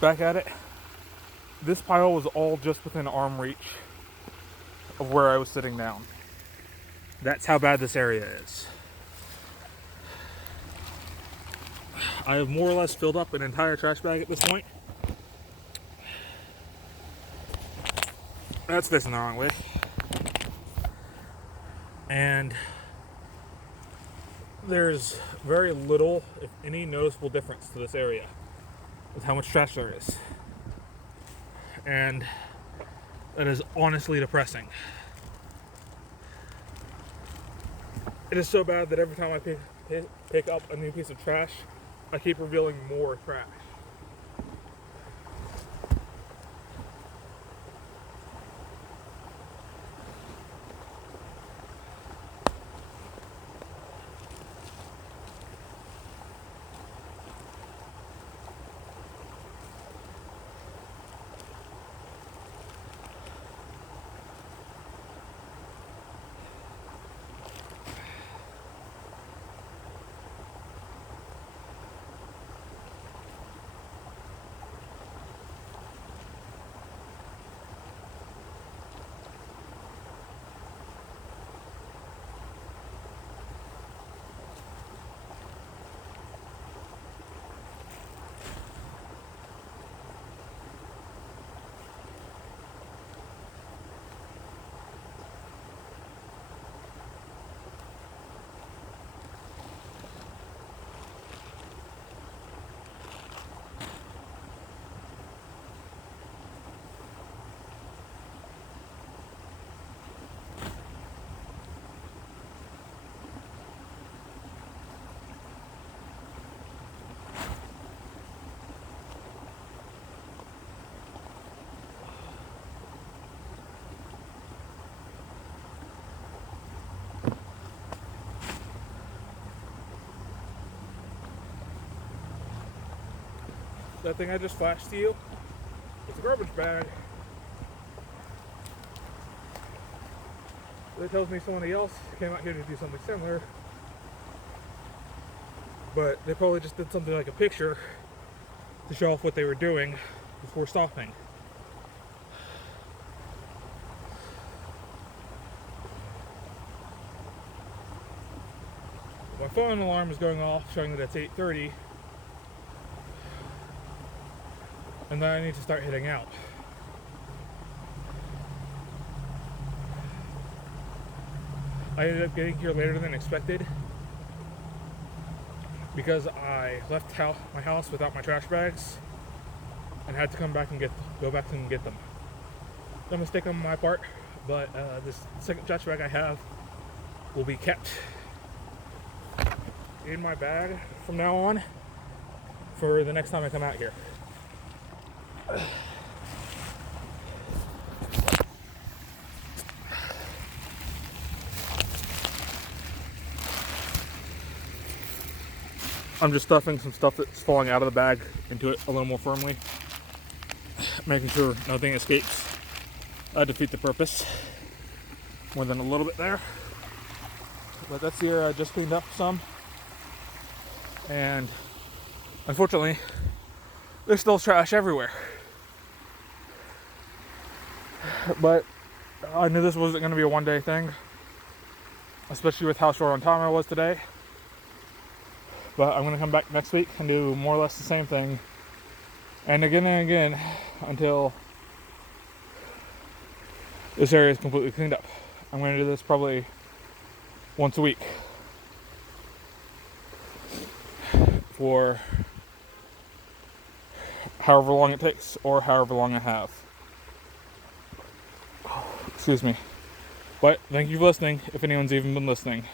Back at it. This pile was all just within arm reach of where I was sitting down. That's how bad this area is. I have more or less filled up an entire trash bag at this point. That's facing the wrong way. And there's very little, if any, noticeable difference to this area with how much trash there is. And that is honestly depressing. It is so bad that every time I pick up a new piece of trash, I keep revealing more trash. That thing I just flashed to you, it's a garbage bag. That tells me somebody else came out here to do something similar, but they probably just did something like a picture to show off what they were doing before stopping. My phone alarm is going off showing that it's 8:30, and then I need to start heading out. I ended up getting here later than expected because I left my house without my trash bags and had to come back and go back and get them. No mistake on my part, but this second trash bag I have will be kept in my bag from now on for the next time I come out here. I'm just stuffing some stuff that's falling out of the bag into it a little more firmly, making sure nothing escapes. I defeat the purpose more than a little bit there. But that's the area I just cleaned up some, and unfortunately there's still trash everywhere. But I knew this wasn't going to be a one-day thing, especially with how short on time I was today. But I'm going to come back next week and do more or less the same thing, and again until this area is completely cleaned up. I'm going to do this probably once a week for however long it takes, or however long I have. Excuse me. But thank you for listening, if anyone's even been listening.